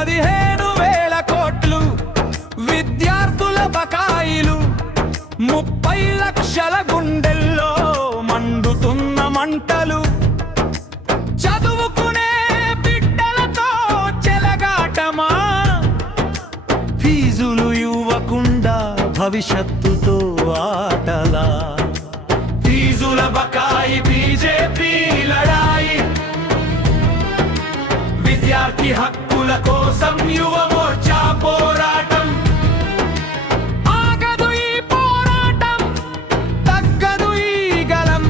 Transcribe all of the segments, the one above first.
15,000 కోట్లు విద్యార్థుల బకాయిలు, 30 లక్షల గుండెల్లో మండుతున్న మంటలు, చదువుకునే బిడ్డలతో చెలగాటమా, ఫీజులు ఇవ్వకుండా భవిష్యత్తుతో ఆటలా, ఫీజుల బకాయి బీజేపీ లడాయి, విద్యార్థి హక్కుల కోసం యువ మోర్చా పోరాటం, ఆగదు ఈ పోరాటం, తగ్గదు ఈ గలం,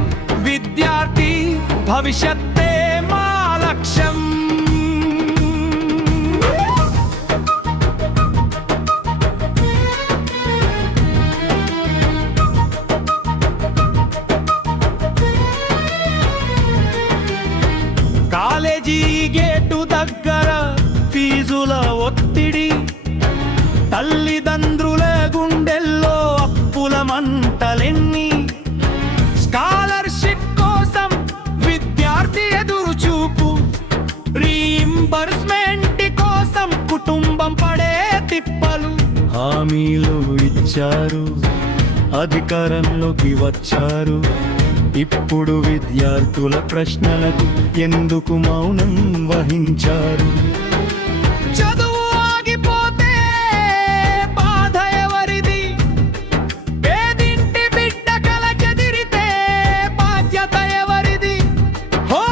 విద్యార్థి భవిష్యత్తే మా లక్ష్యం. కాలేజీ గేటు దగ్గర ఫీజుల ఒత్తిడి, తల్లిదండ్రుల గుండెల్లో అప్పుల మంటలెన్ని, స్కాలర్షిప్ కోసం విద్యార్థి ఎదురు చూపు, రీయింబర్స్మెంట్ కోసం కుటుంబం పడే తిప్పలు, హామీలు ఇచ్చారు, అధికారంలోకి వచ్చారు, ఇప్పుడు విద్యార్థుల ప్రశ్నలకు ఎందుకు మౌనం వహించారు? చదువు ఆగిపోతే బాధ ఎవరిది? పేదింటి బిడ్డ కల చెదిరితే బాధ్యత ఎవరిది? హో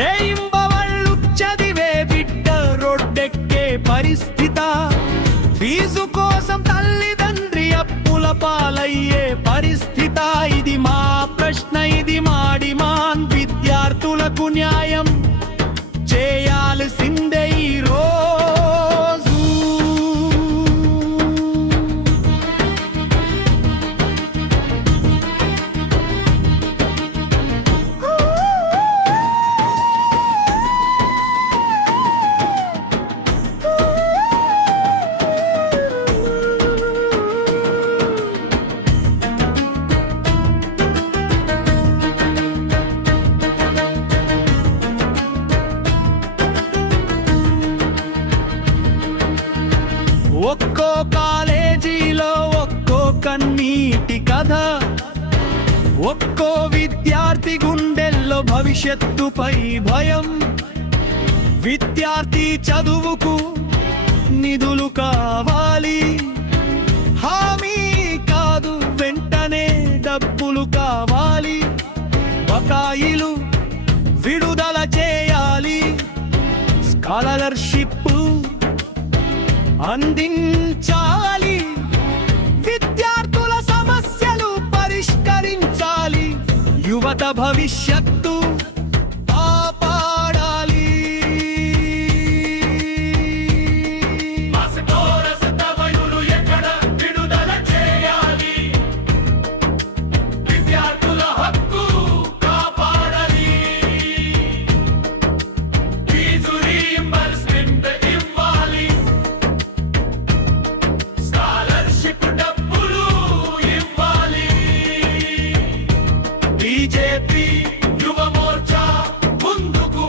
రేయింబవళ్ళు చదివే బిడ్డ రోడ్డెక్కే పరిస్థితి, ఫీజు కోసం తల్లిదండ్రి అప్పుల పాలయ్యే పరిస్థితి, ఇది మా ప్రశ్న, ఇది మా డిమాండ్. విద్యార్థులకు న్యాయం చేయాల్సిందే ఈ రోజు. ఒక్కో కాలేజీలో ఒక్కో కన్నీటి కథ, ఒక్కో విద్యార్థి గుండెల్లో భవిష్యత్తుపై భయం, విద్యార్థి చదువుకు నిధులు కావాలి, హామీ కాదు వెంటనే డబ్బులు కావాలి, బకాయిలు విడుదల చేయాలి, స్కాలర్షిప్ అందించాలి, విద్యార్థుల సమస్యలు పరిష్కరించాలి, యువత భవిష్యత్తు కాపాడాలి. ఎక్కడ విడుదల చేయాలి, విద్యార్థుల హక్కు కాపాడాలి, ఫీజు రీయింబర్స్మెంట్ ఇవ్వాలి, డబ్బులు ఇవ్వాలి, బీజేపీ యువ మోర్చా ముందుకు,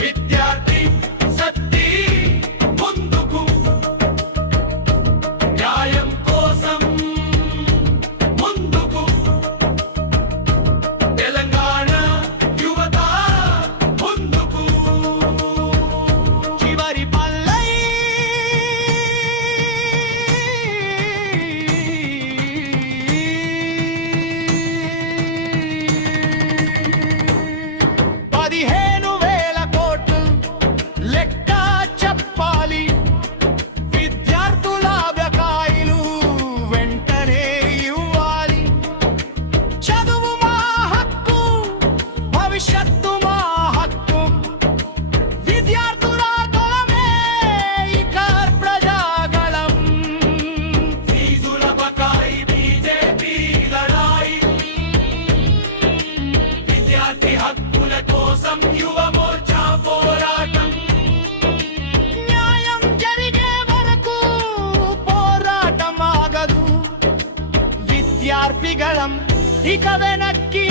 విద్యార్థి శక్తి ముందుకు, న్యాయం కోసం ముందుకు, తెలంగాణ యువత ముందుకు. చివరి పల్లై 15,000 కోట్లు లెక్క చెప్పాలి, విద్యార్థుల బకాయిలు వెంటనే ఇవ్వాలి, చదువు మా హక్కు, భవిష్యత్తు మా హక్కు, విద్యార్థుల గళమే ఇక ప్రజాగళం, ఫీజుల బకాయి బీజేపీ లడాయి, విద్యార్థి హక్కుల కోసం యువ మోర్చా పోరాటం, న్యాయం జరిగే వరకు పోరాటం ఆగదు, విద్యార్థి గళం ఇక వెనక్కి